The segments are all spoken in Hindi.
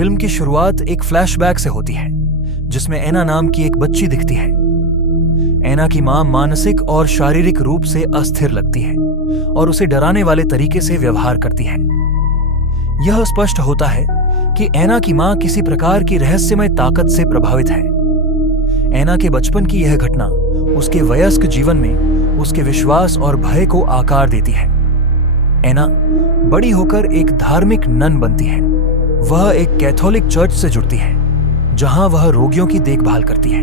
फिल्म की शुरुआत एक फ्लैशबैक से होती है जिसमें एना नाम की एक बच्ची दिखती है। एना की मां मानसिक और शारीरिक रूप से अस्थिर लगती है और उसे डराने वाले तरीके से व्यवहार करती है। यह स्पष्ट होता है कि एना की मां किसी प्रकार की रहस्यमय ताकत से प्रभावित है। एना के बचपन की यह घटना उसके वयस्क जीवन में उसके विश्वास और भय को आकार देती है। एना बड़ी होकर एक धार्मिक नन बनती है। वह एक कैथोलिक चर्च से जुड़ती है जहां वह रोगियों की देखभाल करती है।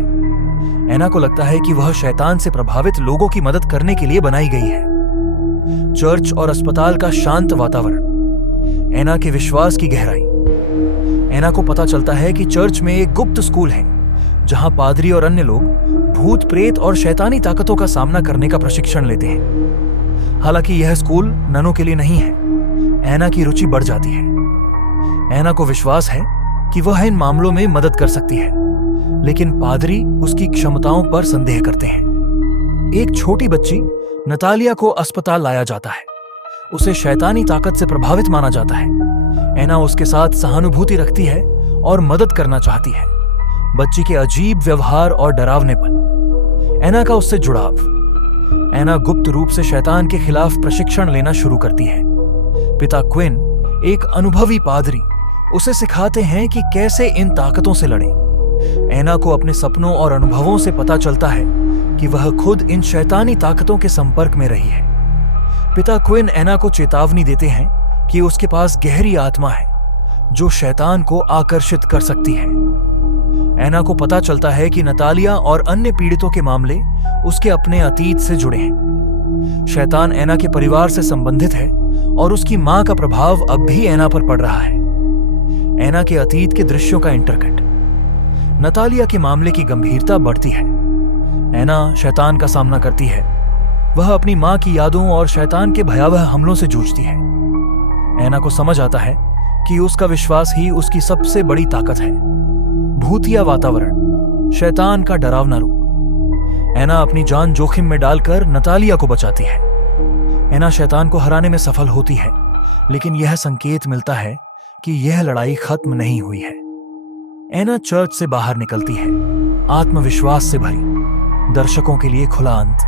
एना को लगता है कि वह शैतान से प्रभावित लोगों की मदद करने के लिए बनाई गई है। चर्च और अस्पताल का शांत वातावरण, एना के विश्वास की गहराई। एना को पता चलता है कि चर्च में एक गुप्त स्कूल है जहां पादरी और अन्य लोग भूत प्रेत और शैतानी ताकतों का सामना करने का प्रशिक्षण लेते हैं। हालांकि यह स्कूल ननों के लिए नहीं है। एना की रुचि बढ़ जाती है। एना को विश्वास है कि वह इन मामलों में मदद कर सकती है, लेकिन पादरी उसकी क्षमताओं पर संदेह करते हैं। एक छोटी बच्ची नतालिया को अस्पताल लाया जाता है। उसे शैतानी ताकत से प्रभावित माना जाता है। एना उसके साथ सहानुभूति रखती है और मदद करना चाहती है। बच्ची के अजीब व्यवहार और डरावनेपन, एना का उससे जुड़ाव। एना गुप्त रूप से शैतान के खिलाफ प्रशिक्षण लेना शुरू करती है। पिता क्विन, एक अनुभवी पादरी, उसे सिखाते हैं कि कैसे इन ताकतों से लड़ें। एना को अपने सपनों और अनुभवों से पता चलता है कि वह खुद इन शैतानी ताकतों के संपर्क में रही है। पिता क्विन एना को चेतावनी देते हैं कि उसके पास गहरी आत्मा है जो शैतान को आकर्षित कर सकती है। एना को पता चलता है कि नतालिया और अन्य पीड़ितों के मामले उसके अपने अतीत से जुड़े हैं। शैतान एना के परिवार से संबंधित है और उसकी मां का प्रभाव अब भी एना पर पड़ रहा है। एना के अतीत के दृश्यों का इंटरकट, नतालिया के मामले की गंभीरता बढ़ती है। एना शैतान का सामना करती है। वह अपनी मां की यादों और शैतान के भयावह हमलों से जूझती है। एना को समझ आता है कि उसका विश्वास ही उसकी सबसे बड़ी ताकत है। भूतिया वातावरण, शैतान का डरावना रूप। एना अपनी जान जोखिम में डालकर नतालिया को बचाती है। एना शैतान को हराने में सफल होती है, लेकिन यह संकेत मिलता है कि यह लड़ाई खत्म नहीं हुई है। एना चर्च से बाहर निकलती है, आत्मविश्वास से भरी, दर्शकों के लिए खुला अंत।